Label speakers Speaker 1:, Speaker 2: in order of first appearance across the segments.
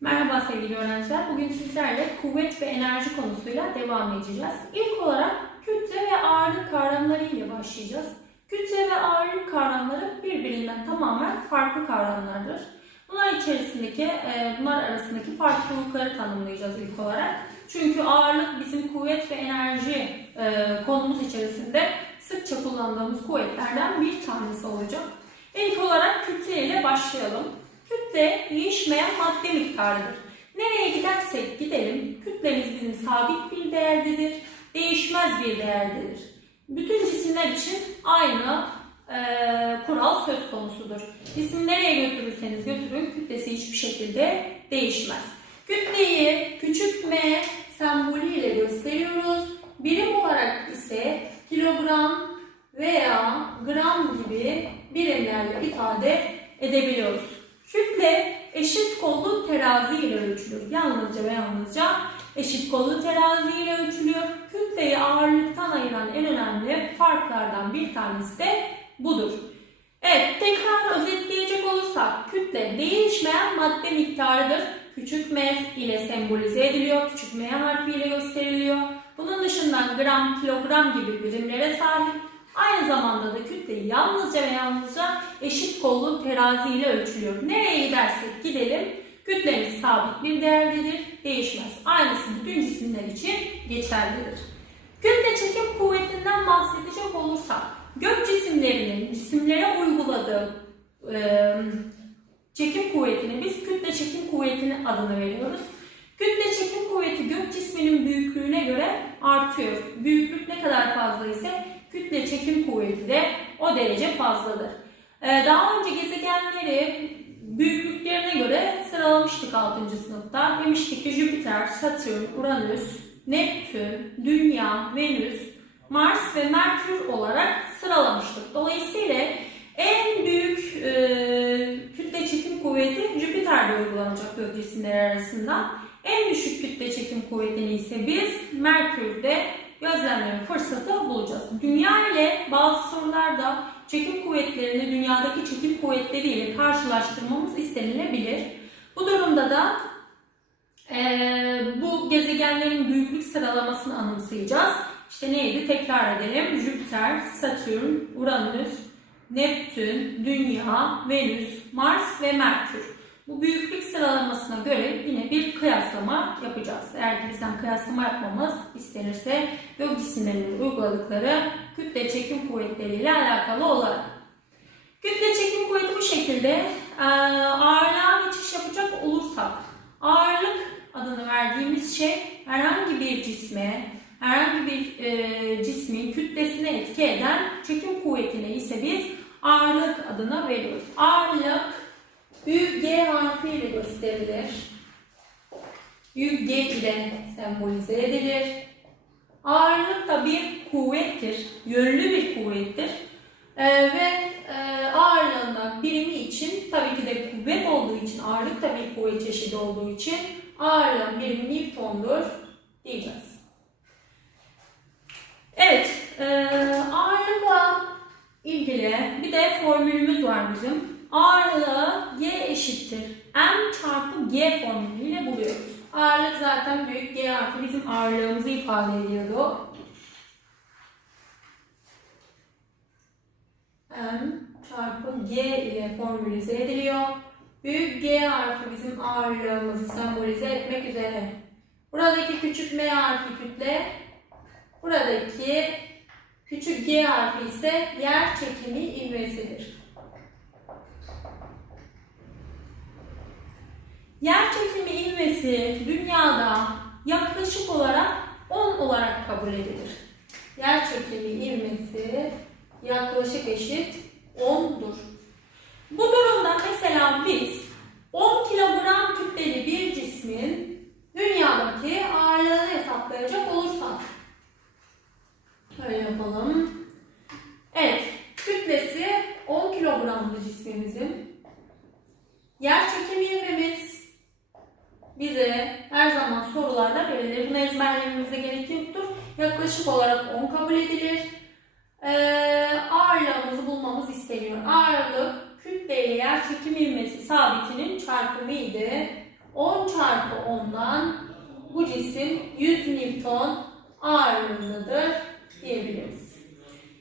Speaker 1: Merhaba sevgili öğrenciler. Bugün sizlerle kuvvet ve enerji konusuyla devam edeceğiz. İlk olarak kütle ve ağırlık kavramları ile başlayacağız. Kütle ve ağırlık kavramları birbirinden tamamen farklı kavramlardır. Bunlar içerisindeki, e, bunlar arasındaki farklılıkları tanımlayacağız ilk olarak. Çünkü ağırlık bizim kuvvet ve enerji e, konumuz içerisinde sıkça kullandığımız kuvvetlerden bir tanesi olacak. İlk olarak kütle ile başlayalım. Kütle değişmeyen madde miktarıdır. Nereye gidersek gidelim kütlemiz bizim sabit bir değerdedir, değişmez bir değerdedir. Bütün cisimler için aynı e, kural söz konusudur. Cismi nereye götürürseniz götürün kütlesi hiçbir şekilde değişmez. Kütleyi küçük m sembolü ile gösteriyoruz. Birim olarak ise kilogram veya gram gibi birimlerle ifade edebiliyoruz. Kütle eşit kollu terazi ile ölçülür. Yalnızca ve yalnızca eşit kollu terazi ile ölçülüyor. Kütleyi ağırlıktan ayıran en önemli farklardan bir tanesi de budur. Evet, tekrar özetleyecek olursak kütle değişmeyen madde miktarıdır. Küçük m ile sembolize ediliyor, küçük m harfi ile gösteriliyor. Bunun dışında gram, kilogram gibi birimlere sahip. Aynı zamanda da kütle yalnızca ve yalnızca eşit kollu terazi ile ölçülüyor. Nereye gidersek gidelim kütlemiz sabit bir değerdedir, değişmez. Aynısı bütün cisimler için geçerlidir. Kütle çekim kuvvetinden bahsedecek olursak, gök cisimlerinin cisimlere uyguladığı e, çekim kuvvetini biz kütle çekim kuvvetini adını veriyoruz. Kütle çekim kuvveti gök cisminin büyüklüğüne göre artıyor. Büyüklük ne kadar fazla ise kütle çekim kuvveti de o derece fazladır. Ee, daha önce gezegenleri büyüklüklerine göre sıralamıştık 6. sınıfta. Demiştik ki Jüpiter, Satürn, Uranüs, Neptün, Dünya, Venüs, Mars ve Merkür olarak sıralamıştık. Dolayısıyla en büyük e, kütle çekim kuvveti Jüpiter'de uygulanacak gök arasında. En düşük kütle çekim kuvvetini ise biz Merkür'de gözlemleme fırsatı bulacağız. Dünya ile bazı sorularda çekim kuvvetlerini dünyadaki çekim kuvvetleriyle karşılaştırmamız istenilebilir. Bu durumda da eee, bu gezegenlerin büyüklük sıralamasını anımsayacağız. İşte neydi? Tekrar edelim. Jüpiter, Satürn, Uranüs, Neptün, Dünya, Venüs, Mars ve Merkür. Bu büyüklük sıralamasına göre yine bir kıyaslama yapacağız. Eğer bizden kıyaslama yapmamız istenirse gök cisimlerinin uyguladıkları kütle çekim kuvvetleriyle alakalı olarak. Kütle çekim kuvveti bu şekilde. Ee, Ağırlığa geçiş yapacak olursak ağırlık adını verdiğimiz şey herhangi bir cisme, herhangi bir e, cismin kütlesine etki eden çekim kuvvetine ise biz ağırlık adını veriyoruz. Ağırlık büyük G harfi ile gösterilir. Büyük G ile sembolize edilir. Ağırlık da bir kuvvettir, yönlü bir kuvvettir. Ee, ve e, ağırlığında birimi için tabii ki de kuvvet olduğu için, ağırlık da bir kuvvet çeşidi olduğu için ağırlığın birimi Newton'dur diyeceğiz. Evet, e, ağırlıkla ilgili bir de formülümüz var bizim. Ağırlığı G eşittir. M çarpı G formülüyle buluyoruz. Ağırlık zaten büyük G harfi bizim ağırlığımızı ifade ediyordu. M çarpı G ile formülize ediliyor. Büyük G harfi bizim ağırlığımızı sembolize etmek üzere. Buradaki küçük M harfi kütle, buradaki küçük G harfi ise yer çekimi ivmesidir. Yer çekimi ivmesi dünyada yaklaşık olarak 10 olarak kabul edilir. Yer çekimi ivmesi yaklaşık eşit 10'dur. Bu durumda mesela biz 10 kilogram kütleli bir cismin dünyadaki ağırlığını hesaplayacak olursak Şöyle yapalım. Evet, kütlesi 10 kilogramlı cismimizin. Yer çekimi ivmemiz bize her zaman sorularda verilir. Bunu ezberlememize gerek yoktur. Yaklaşık olarak 10 kabul edilir. Ee, ağırlığımızı bulmamız isteniyor. Ağırlık kütle ile yer çekim ivmesi sabitinin çarpımıydı. 10 çarpı cisim 100 Newton ağırlığındadır diyebiliriz.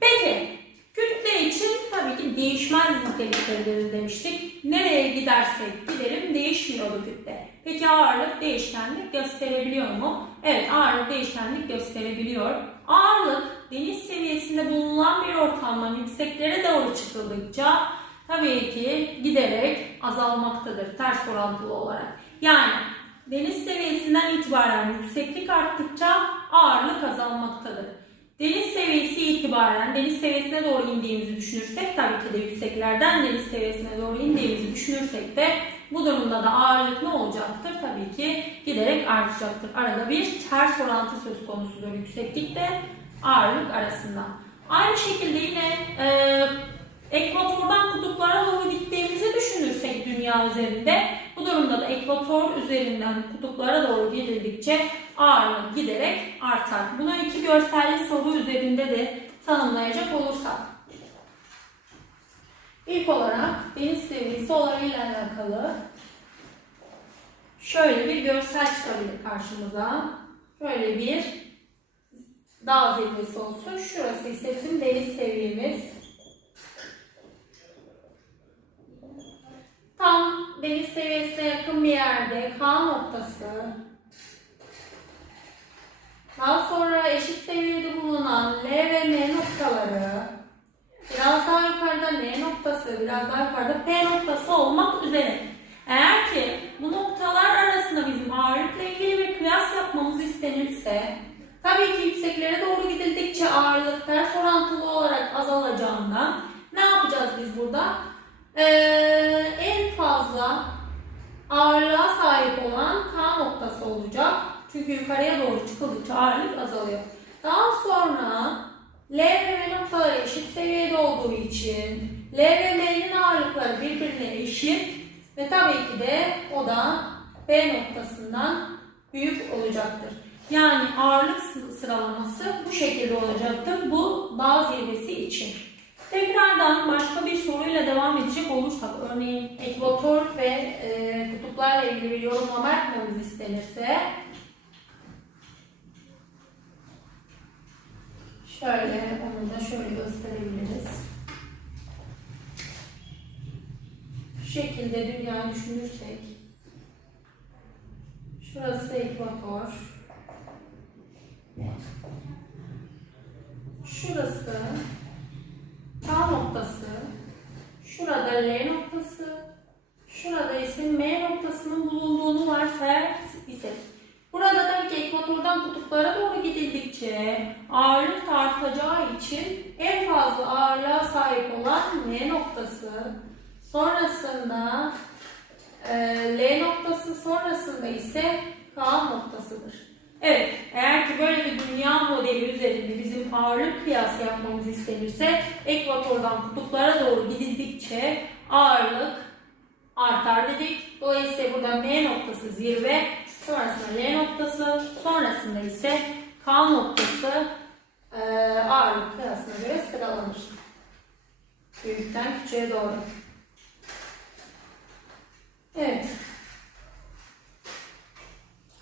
Speaker 1: Peki kütle için tabii ki değişmez niteliktedir demiştik. Nereye gidersek gidelim değişmiyor bu kütle. Peki ağırlık değişkenlik gösterebiliyor mu? Evet ağırlık değişkenlik gösterebiliyor. Ağırlık deniz seviyesinde bulunan bir ortamdan yükseklere doğru çıkıldıkça tabii ki giderek azalmaktadır ters orantılı olarak. Yani deniz seviyesinden itibaren yükseklik arttıkça ağırlık azalmaktadır. Deniz seviyesi itibaren deniz seviyesine doğru indiğimizi düşünürsek tabii ki de yükseklerden deniz seviyesine doğru indiğimizi düşünürsek de bu durumda da ağırlık ne olacaktır? Tabii ki giderek artacaktır. Arada bir ters orantı söz konusudur yükseklikle ağırlık arasında. Aynı şekilde yine e, ekvatordan kutuplara doğru gittiğimizi düşünürsek dünya üzerinde bu durumda da ekvator üzerinden kutuplara doğru gidildikçe ağırlık giderek artar. Bunu iki görselli soru üzerinde de tanımlayacak olursak. İlk olarak deniz seviyesi olayıyla alakalı şöyle bir görsel çıkabilir karşımıza. Şöyle bir dağ zirvesi olsun. Şurası ise bizim deniz seviyemiz. Tam deniz seviyesine yakın bir yerde K noktası. Daha sonra eşit seviyede bulunan L ve M noktaları. Biraz daha yukarıda N noktası, biraz daha yukarıda P noktası olmak üzere. Eğer ki bu noktalar arasında bizim ağırlıkla ilgili bir kıyas yapmamız istenirse, tabii ki yükseklere doğru gidildikçe ağırlık ters orantılı olarak azalacağından ne yapacağız biz burada? Ee, en fazla ağırlığa sahip olan K noktası olacak. Çünkü yukarıya doğru çıkıldıkça ağırlık azalıyor. Daha sonra L ve M noktaları eşit seviyede olduğu için L ve M'nin ağırlıkları birbirine eşit ve tabii ki de o da B noktasından büyük olacaktır. Yani ağırlık sıralaması bu şekilde olacaktır bu dağ zirvesi için. Tekrardan başka bir soruyla devam edecek olursak, örneğin ekvator ve e, kutuplarla ilgili bir yorumlama yapmamız istenirse, şöyle onu da şöyle gösterebiliriz. Şu şekilde dünyayı düşünürsek, şurası ekvator, şurası K noktası, şurada L noktası, şurada ise M noktasının bulunduğunu varsayar ise Burada tabii ki ekvatordan kutuplara doğru gidildikçe ağırlık artacağı için en fazla ağırlığa sahip olan M noktası, sonrasında e, L noktası, sonrasında ise K noktasıdır. Evet, eğer ki böyle bir dünya modeli üzerinde bizim ağırlık kıyası yapmamız istenirse ekvatordan kutuplara doğru gidildikçe ağırlık artar dedik. Dolayısıyla burada M noktası zirve, sonrasında L noktası, sonrasında ise K noktası e, ağırlık kıyasına göre sıralanır. Büyükten küçüğe doğru. Evet.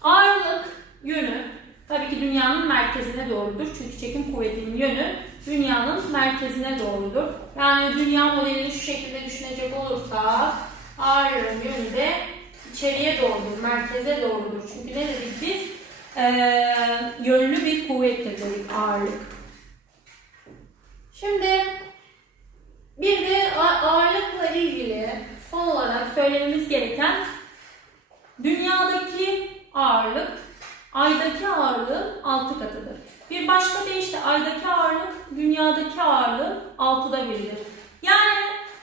Speaker 1: Ağırlık yönü tabii ki dünyanın merkezine doğrudur. Çünkü çekim kuvvetinin yönü dünyanın merkezine doğrudur. Yani dünya modelini şu şekilde düşünecek olursak ağırlığın yönü de içeriye doğrudur, merkeze doğrudur. Çünkü ne dedik biz? Ee, yönlü bir kuvvettir dedik ağırlık. Şimdi bir de ağırlıkla ilgili son olarak söylememiz gereken dünyadaki ağırlık aydaki ağırlığın 6 katıdır. Bir başka deyişle aydaki ağırlık dünyadaki ağırlığın 6'da biridir. Yani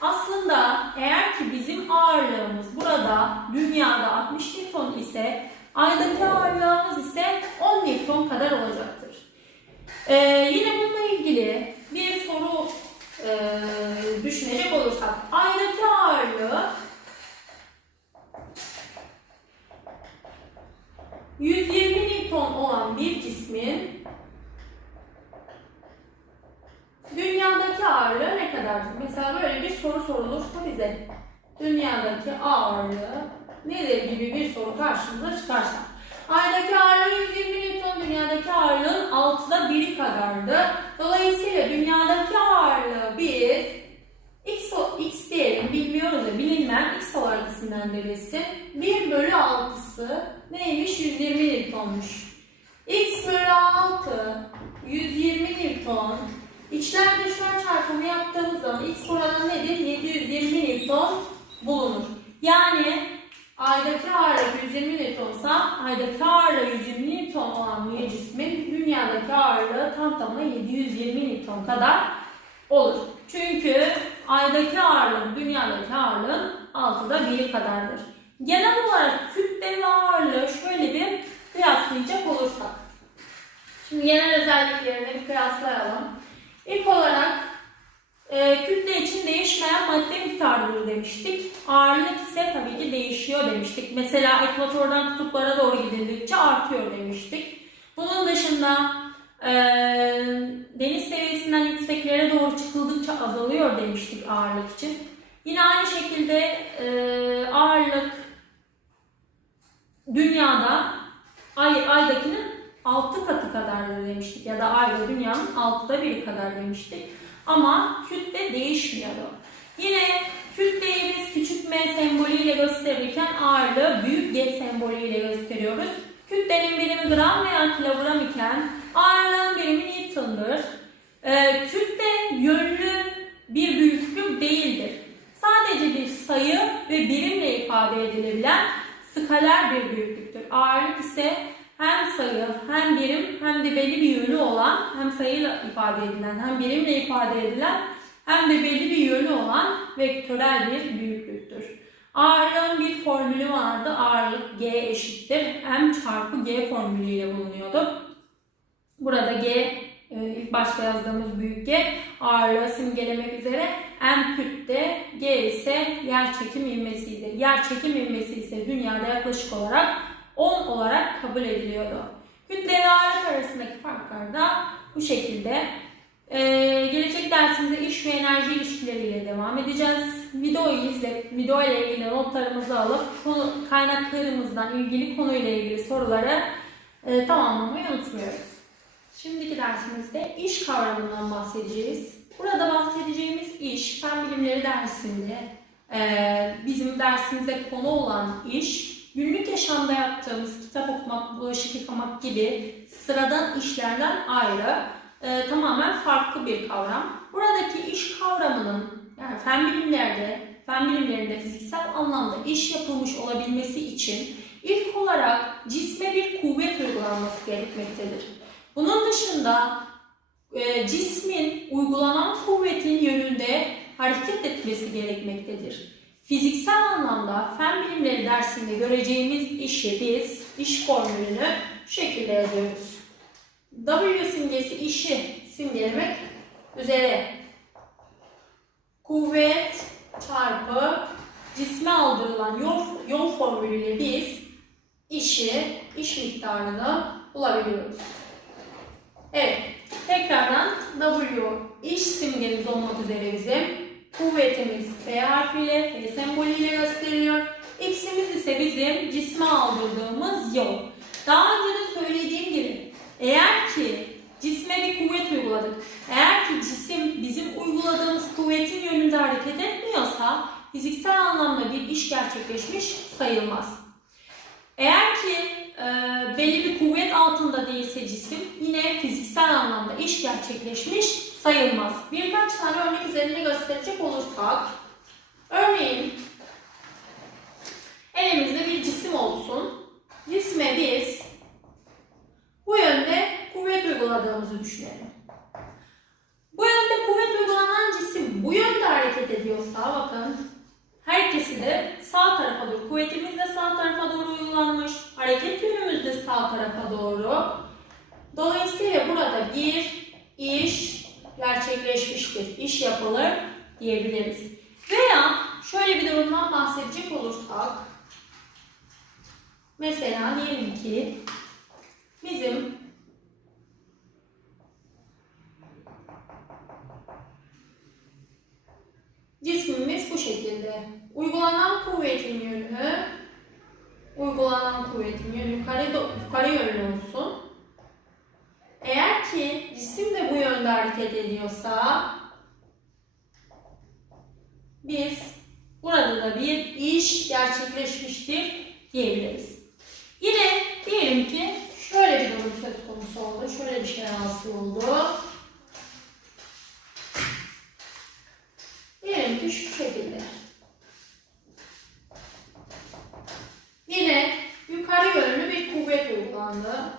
Speaker 1: aslında eğer ki bizim ağırlığımız burada dünyada 60 Newton ise aydaki ağırlığımız ise 10 Newton kadar olacaktır. Ee, yine bununla ilgili bir soru e, düşünecek olursak aydaki ağırlığı 120 Newton olan bir cismin dünyadaki ağırlığı ne kadardır? Mesela böyle bir soru sorulursa bize dünyadaki ağırlığı nedir gibi bir soru karşımıza çıkarsa. Aydaki ağırlığı 120 Newton, dünyadaki ağırlığın altıda biri kadardı. Dolayısıyla dünyadaki ağırlığı biz x, x diyelim, bilmiyoruz ya bilinmeyen x olarak isimlendirilsin. 1 bölü 6'sı neymiş? 120 Newton'muş. x bölü 6 120 Newton. İçler dışlar çarpımı yaptığımız zaman x oranı nedir? 720 Newton bulunur. Yani aydaki ağırlık 120 Newton'sa aydaki ağırlığı 120 Newton olan bir cismin dünyadaki ağırlığı tam tamına 720 Newton kadar olur. Çünkü aydaki ağırlık dünyadaki ağırlığın altıda biri kadardır. Genel olarak kütle ve ağırlığı şöyle bir kıyaslayacak olursak. Şimdi genel özelliklerini bir kıyaslayalım. İlk olarak e, kütle için değişmeyen madde miktarları demiştik. Ağırlık ise tabii ki değişiyor demiştik. Mesela ekvatordan kutuplara doğru gidildikçe artıyor demiştik. Bunun dışında e, deniz seviyesinden yükseklere doğru çıkıldıkça azalıyor demiştik ağırlık için. Yine aynı şekilde e, ağırlık dünyada ay, aydakinin 6 katı kadardır demiştik ya da ay ve dünyanın 6'da biri kadar demiştik. Ama kütle değişmiyordu. Yine kütleyi biz küçük m sembolüyle gösterirken ağırlığı büyük G sembolüyle gösteriyoruz. Kütlenin birimi gram veya kilogram iken ağırlığın birimi Newton'dur. Ee, kütle yönlü bir büyüklük değildir. Sadece bir sayı ve birimle ifade edilebilen skaler bir büyüklüktür. Ağırlık ise hem sayı hem birim hem de belli bir yönü olan hem sayıyla ifade edilen hem birimle ifade edilen hem de belli bir yönü olan vektörel bir büyüklüktür. Ağırlığın bir formülü vardı. Ağırlık G eşittir. M çarpı G formülüyle bulunuyordu. Burada G e, ilk başta yazdığımız büyük G ağırlığı simgelemek üzere M kütle G ise yer çekim ivmesiydi. Yer çekim ivmesi ise dünyada yaklaşık olarak 10 olarak kabul ediliyordu. Kütle ağırlık arasındaki farklar da bu şekilde. Ee, gelecek dersimizde iş ve enerji ilişkileriyle devam edeceğiz. Videoyu izleyip, video ile ilgili notlarımızı alıp konu, kaynaklarımızdan ilgili konuyla ilgili soruları e, tamamlamayı unutmuyoruz. Şimdiki dersimizde iş kavramından bahsedeceğiz. Burada bahsedeceğimiz iş, fen bilimleri dersinde e, bizim dersimize konu olan iş, günlük yaşamda yaptığımız kitap okumak, bulaşık yıkamak gibi sıradan işlerden ayrı, e, tamamen farklı bir kavram. Buradaki iş kavramının, yani fen bilimlerde, fen bilimlerinde fiziksel anlamda iş yapılmış olabilmesi için ilk olarak cisme bir kuvvet uygulanması gerekmektedir. Bunun dışında e, cismin uygulanan kuvvetin yönünde hareket etmesi gerekmektedir. Fiziksel anlamda fen bilimleri dersinde göreceğimiz işi biz, iş formülünü şu şekilde yazıyoruz. W simgesi işi simgelemek üzere kuvvet çarpı cisme aldırılan yol, yol formülüyle biz işi, iş miktarını bulabiliyoruz. Evet, tekrardan W iş simgemiz olmak üzere bizim kuvvetimiz F harfiyle, F sembolüyle gösteriliyor. X'imiz ise bizim cisme aldırdığımız yol. Daha önce de söylediğim gibi eğer ki cisme bir kuvvet uyguladık, eğer ki cisim bizim uyguladığımız kuvvetin yönünde hareket etmiyorsa fiziksel anlamda bir iş gerçekleşmiş sayılmaz. Eğer ki e, belli bir kuvvet altında değilse cisim yine fiziksel anlamda iş gerçekleşmiş sayılmaz. Birkaç tane örnek üzerinde gösterecek olursak, örneğin elimizde bir cisim olsun. Cisme biz bu yönde kuvvet uyguladığımızı düşünelim. Bu yönde kuvvet uygulanan cisim bu yönde hareket ediyorsa bakın herkesi de sağ tarafa doğru, kuvvetimiz de sağ tarafa doğru uygulanmış, hareket yönümüz de sağ tarafa doğru. Dolayısıyla burada bir iş gerçekleşmiştir, iş yapılır diyebiliriz. Veya şöyle bir durumdan bahsedecek olursak, mesela diyelim ki bizim cismimiz bu şekilde. Uygulanan kuvvetin yönü, uygulanan kuvvetin yönü yukarı, yukarı yönlü olsun. Eğer ki cisim de bu yönde hareket ediyorsa biz burada da bir iş gerçekleşmiştir diyebiliriz. Yine diyelim ki şöyle bir durum söz konusu oldu. Şöyle bir şey hasıl oldu. Diyelim ki şu şekilde. Yine yukarı yönlü bir kuvvet uygulandı.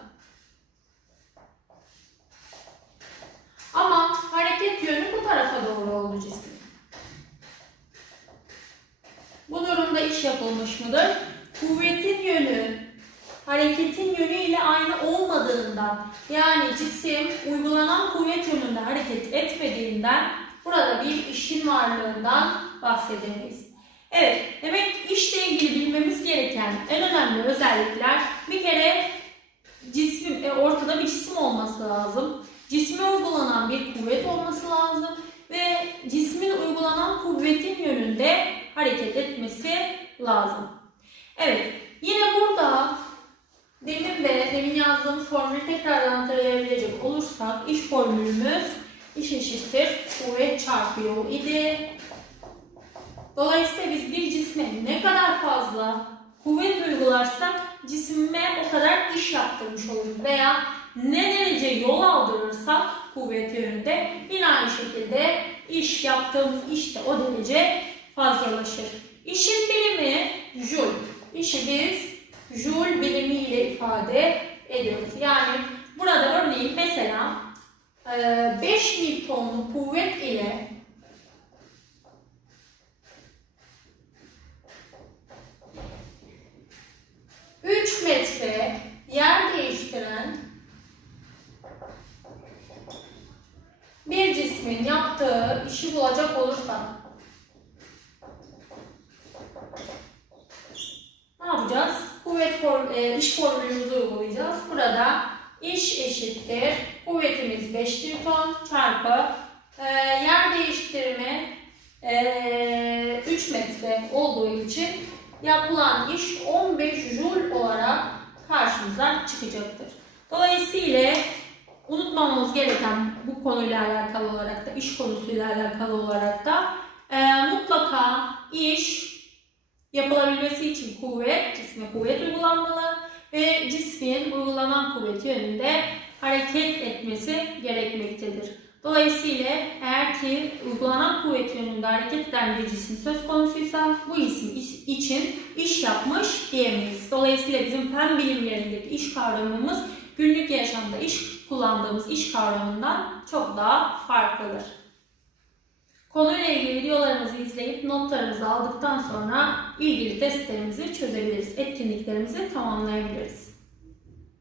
Speaker 1: Ama hareket yönü bu tarafa doğru oldu cismin. Bu durumda iş yapılmış mıdır? Kuvvetin yönü hareketin yönüyle aynı olmadığından yani cisim uygulanan kuvvet yönünde hareket etmediğinden burada bir işin varlığından bahsedemeyiz. Evet, demek işle ilgili bilmemiz gereken en önemli özellikler bir kere cismin, e, ortada bir cisim olması lazım. Cisme uygulanan bir kuvvet olması lazım ve cismin uygulanan kuvvetin yönünde hareket etmesi lazım. Evet, yine burada demin ve demin yazdığımız formülü tekrardan hatırlayabilecek olursak iş formülümüz iş eşittir kuvvet çarpı yol idi. Dolayısıyla biz bir cisme ne kadar fazla kuvvet uygularsak cisime o kadar iş yaptırmış oluruz veya ne derece yol aldırırsak kuvvet yönünde yine aynı şekilde iş yaptığımız iş de o derece fazlalaşır. İşin birimi joule. İşi biz joule birimi ile ifade ediyoruz. Yani burada örneğin mesela e, 5 Newton'lu kuvvet ile 3 metre yer değiştiren bir cismin yaptığı işi bulacak olursak ne yapacağız? Kuvvet form, e, iş formülümüzü uygulayacağız. Burada iş eşittir. Kuvvetimiz 5 Newton çarpı e, yer değiştirme e, 3 metre olduğu için yapılan iş 15 joule olarak karşımıza çıkacaktır. Dolayısıyla unutmamamız gereken bu konuyla alakalı olarak da iş konusuyla alakalı olarak da e, mutlaka iş yapılabilmesi için kuvvet, cisme kuvvet uygulanmalı ve cismin uygulanan kuvvet yönünde hareket etmesi gerekmektedir. Dolayısıyla eğer ki uygulanan kuvvet yönünde hareket eden bir cisim söz konusuysa bu isim için iş yapmış diyemeyiz. Dolayısıyla bizim fen bilimlerindeki iş kavramımız günlük yaşamda iş kullandığımız iş kavramından çok daha farklıdır. Konuyla ilgili videolarımızı izleyip notlarımızı aldıktan sonra ilgili testlerimizi çözebiliriz, etkinliklerimizi tamamlayabiliriz.